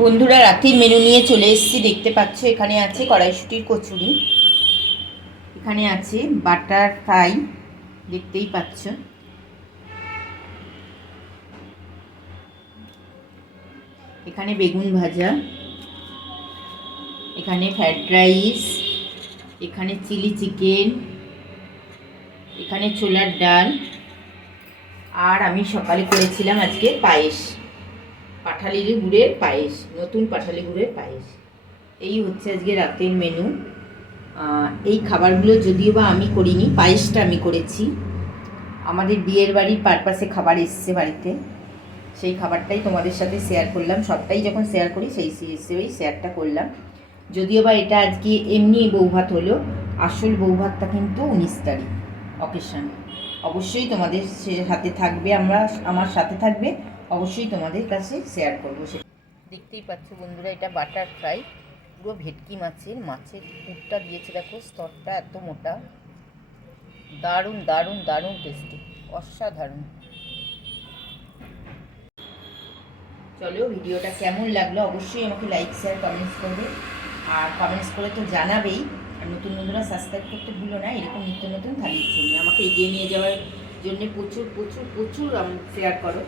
বন্ধুরা, রাতের মেনু নিয়ে চলে এসেছি। দেখতে পাচ্ছ এখানে আছে কড়াইশুঁটির কচুরি, এখানে আছে বাটার ফ্রাই, দেখতেই পাচ্ছ, এখানে বেগুন ভাজা, এখানে ফ্রাইড রাইস, এখানে চিলি চিকেন, এখানে ছোলার ডাল, আর আমি সকালে করেছিলাম আজকে পায়েস, পাঠালি গুড়ের পায়েস, নতুন পাঠালি গুড়ের পায়েস। এই হচ্ছে আজকে রাতের মেনু। এই খাবারগুলো যদিও বা আমি করিনি, পায়েসটা আমি করেছি। আমাদের বিয়ের বাড়ির পারপাসে খাবার এসছে বাড়িতে, সেই খাবারটাই তোমাদের সাথে শেয়ার করলাম। সবটাই যখন শেয়ার করি সেই হিসেবেই শেয়ারটা করলাম। যদিও বা এটা আজকে এমনি বৌভাত হলো, আসল বৌভাতটা কিন্তু 19 তারিখ অকেশন। অবশ্যই তোমাদের সাথে থাকবে, আমার সাথে থাকবে, অবশ্যই তোমাদের কাছে শেয়ার করবো। সেটা দেখতেই পাচ্ছ বন্ধুরা, এটা বাটার ফ্রাই, পুরো ভেটকি মাছের পুরটা দিয়েছে, দেখো স্তরটা এত মোটা, দারুণ দারুণ দারুণ টেস্টি, অসাধারণ। চলো, ভিডিওটা কেমন লাগলো অবশ্যই আমাকে লাইক শেয়ার কমেন্টস করবে, আর কমেন্টস করে তো জানাবেই। আর নতুন বন্ধুরা সাবস্ক্রাইব করতে ভুলো না, এরকম নিত্য নতুন থালির জন্য আমাকে এগিয়ে নিয়ে যাওয়ার জন্য প্রচুর প্রচুর প্রচুর শেয়ার করো।